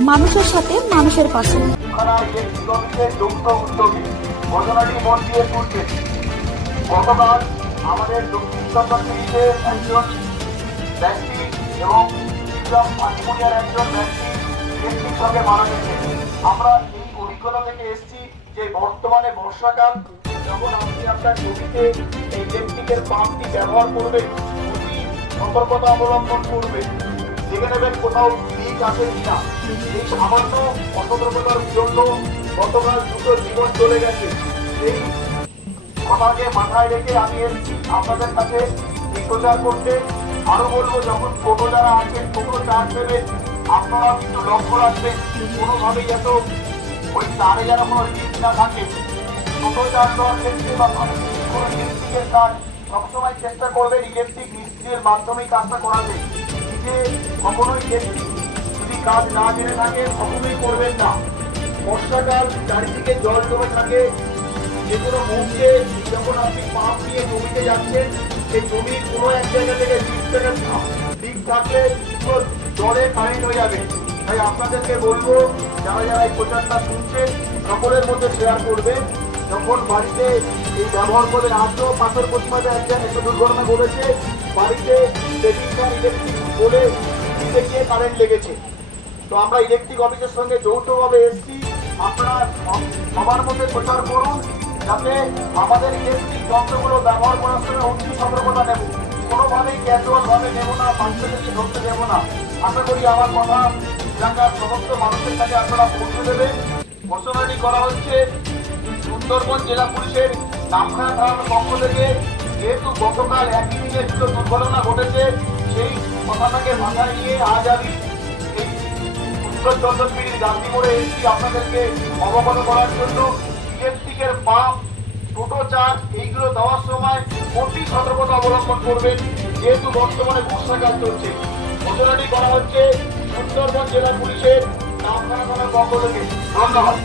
মানুষের সাথে মানুষের পাশে। ঘটনাটি আমাদের দক্ষিণ একজন ব্যক্তি এবং একজন ব্যক্তি আমরা এই অভিজ্ঞতা থেকে এসেছি যে বর্তমানে বর্ষাকাল যখন আপনি আপনার জমিতে এই ইলেকট্রিকের পাম্পটি ব্যবহার করবেন অতি সতর্কতা অবলম্বন করবেন দেখে নেবেন কোথাও লিক আছে কিনা। এই সামান্য অসতর্কতার জন্য গতকাল দুটো জীবন চলে গেছে। এই কথাকে মাথায় রেখে আমি আপনাদের কাছে প্রচার করতে আরও বলব, যখন টোটো যারা আছেন টোটো চার্জ দেবেন আপনারা কিন্তু লক্ষ্য রাখবেন, কোনোভাবেই যাতে ওই তারে যেন কোনো লিক না থাকে। টোটো চার্জ দেওয়ার ক্ষেত্রে বা কোনো ইলেকট্রিকের কাজ সবসময় চেষ্টা করবেন ইলেকট্রিক মিস্ত্রির মাধ্যমেই কাজটা নিজে কখনোই ইলেকট্রিক যদি কাজ না জেনে থাকে, কখনোই করবেন না। বর্ষাকাল চারিদিকে জল জমে থাকে। যে কোনো মুহূর্তে যখন আপনি পাপ নিয়ে জমিতে যাচ্ছেন, সেই জমি কোনো এক জায়গা থেকে লিক থেকে লিক থাকলে জলে কারেন্ট হয়ে যাবে। তাই আপনাদেরকে বলব, যারা যারা এই প্রচারটা শুনছেন, সকলের মধ্যে শেয়ার করবেন। যখন বাড়িতে এই ব্যবহার করে আজও পাথর একজন একটা দুর্ঘটনা ঘটেছে, বাড়িতে বলে দিতে গিয়ে কারেন্ট লেগেছে। তো আমরা ইলেকট্রিক অফিসের সঙ্গে যৌথভাবে এসছি। আপনারা সবার মধ্যে প্রচার করুন, যাতে আমাদের ইলেকট্রিক যন্ত্রগুলো ব্যবহার করার সময় অতি সতর্কতা নেব। কোনোভাবেই ক্যাজুয়াল ভাবে নেব না বাচ্চাদেরকে ধরতে দেব না। আশা করি আমার কথা এলাকার সমস্ত মানুষের কাছে আপনারা পৌঁছে দেবেন। ঘোষণাটি করা হচ্ছে, সুন্দরবন জেলা পুলিশের নামখানা থানার পক্ষ থেকে। যেহেতু গতকাল একই দিনে দুটো দুর্ঘটনা ঘটেছে, সেই কথাটাকে মাথায় নিয়ে আজ আমি এই উত্তর চন্দ্রগিরির গান্ধী মোড়ে এসেছি। আপনাদেরকে অবগত করার জন্য ইলেকট্রিকের পাম্প টোটো চার্জ এইগুলো দেওয়ার সময় অতি সতর্কতা অবলম্বন করবেন। যেহেতু বর্তমানে বর্ষাকাল চলছে। ঘোষণাটি করা হচ্ছে সুন্দরবন জেলা পুলিশের নামখানা থানার পক্ষ থেকে। ধন্যবাদ।